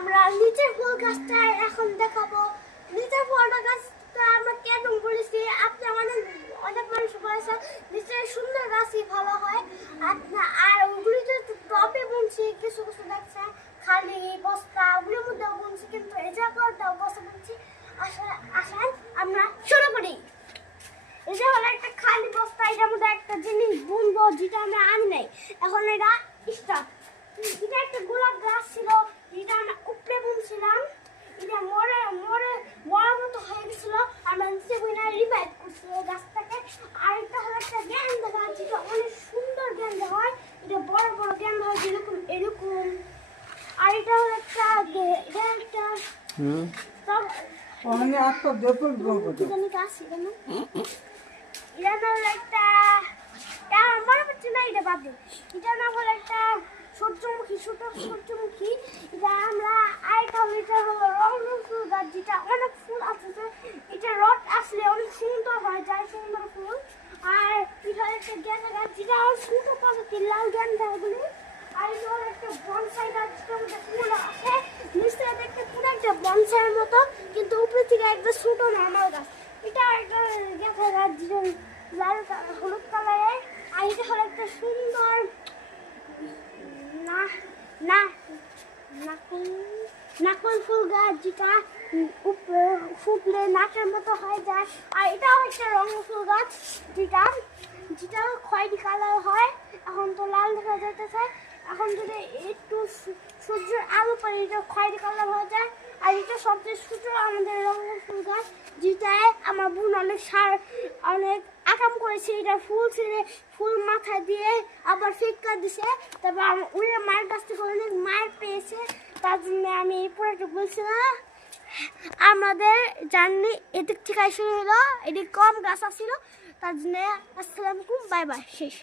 আমরা নিচের ফুল গাছটা এখন দেখাবো। নিচের ফুল গাছটা আমরা কেন বলেছি, আপনি আমাদের অনেক মানুষ বলেছে নিচের সুন্দর গাছই ভালো হয়। আর ওগুলি যে টবে বুনছি, কিছু কিছু দেখছে খালি বস্তা, ওগুলোর মধ্যেও বুনছি, কিন্তু এই জায়গাটাও বস্তা বুনছি। আসেন আমরা শুরু করি। এই যে হলো একটা খালি বস্তা, এটার মধ্যে একটা জিনিস বুনবো যেটা আমরা আনি নাই। এখন এটা স্টার্ট। এটা একটা গোলাপ গাছ ছিল, যেটা আমরা উপরে বুনছিলাম। এটা মরে মরে মরার মতো হয়ে গেছিল, আমরা নিচে বুনে রিভাইভ করছি এই গাছটাকে। আর এটা হলো একটা গেন্দা গাছ, যেটা অনেক সুন্দর গেন্দা হয়। এটা বড় বড় গেন্দা হয় যেরকম এরকম। আর এটা হলো একটা এটা একটা অনেক আত্মা দেবল বলবো জানি গাছ এখানে এটা হলো একটা মনে হচ্ছে না, এটা বাদ দিন। এটা না হলো একটা সূর্যমুখী, সূর্যমুখী। এটা আমরা আরেকটা হলো, এটা হলো রংধনু ফুল গাছ, যেটা অনেক ফুল আছে। এটা রড আসলে অনেক সুন্দর হয় যায়, সুন্দর ফুল। আর এটা হলো একটা গেঁদা গাছ, যেটা ছোট প্রজাতির লাল গেঁদাগুলি। আর এটা হলো একটা বনসাই গাছ, যেটার মধ্যে ফুল আছে। নিচে দেখতে পুরো একটা বনসাইয়ের মতো, কিন্তু উপরে থেকে একটা ছোট নর্মাল গাছ। এটা একটা গেঁদা গাছ, যেটা লাল হলুদ কালারের। আর এটা হলো একটা সুন্দর নাকল ফুল গাছ, যেটা ফুটলে নাকের মতো হয়ে যায়। আর এটাও একটা রঙ ফুল গাছ, যেটা খয়েরি কালার হয়। এখন তো লাল দেখা যাইতেছে, এখন যদি একটু সূর্যের আলো পড়ে এটা খয়েরি কালার হয়ে যায়। আর এটা সবচেয়ে ছোট আমাদের রঙ ফুল গাছ, যেটায় আমার বোন অনেক আকাম করেছে। এটা ফুল ছিঁড়ে ফুল মাথায় দিয়ে আবার ফিটকা দিছে। তারপর উড়ে মায়ের কাছ থেকে অনেক মায়ের পেয়েছে, তার জন্য আমি এই পুরোটা বলছি না। আমাদের জার্নি এদিক থেকে শুরু হলো, এদিক কম গাছ ছিল, তার জন্য আসসালামু আলাইকুম, বাই বাই, শেষ।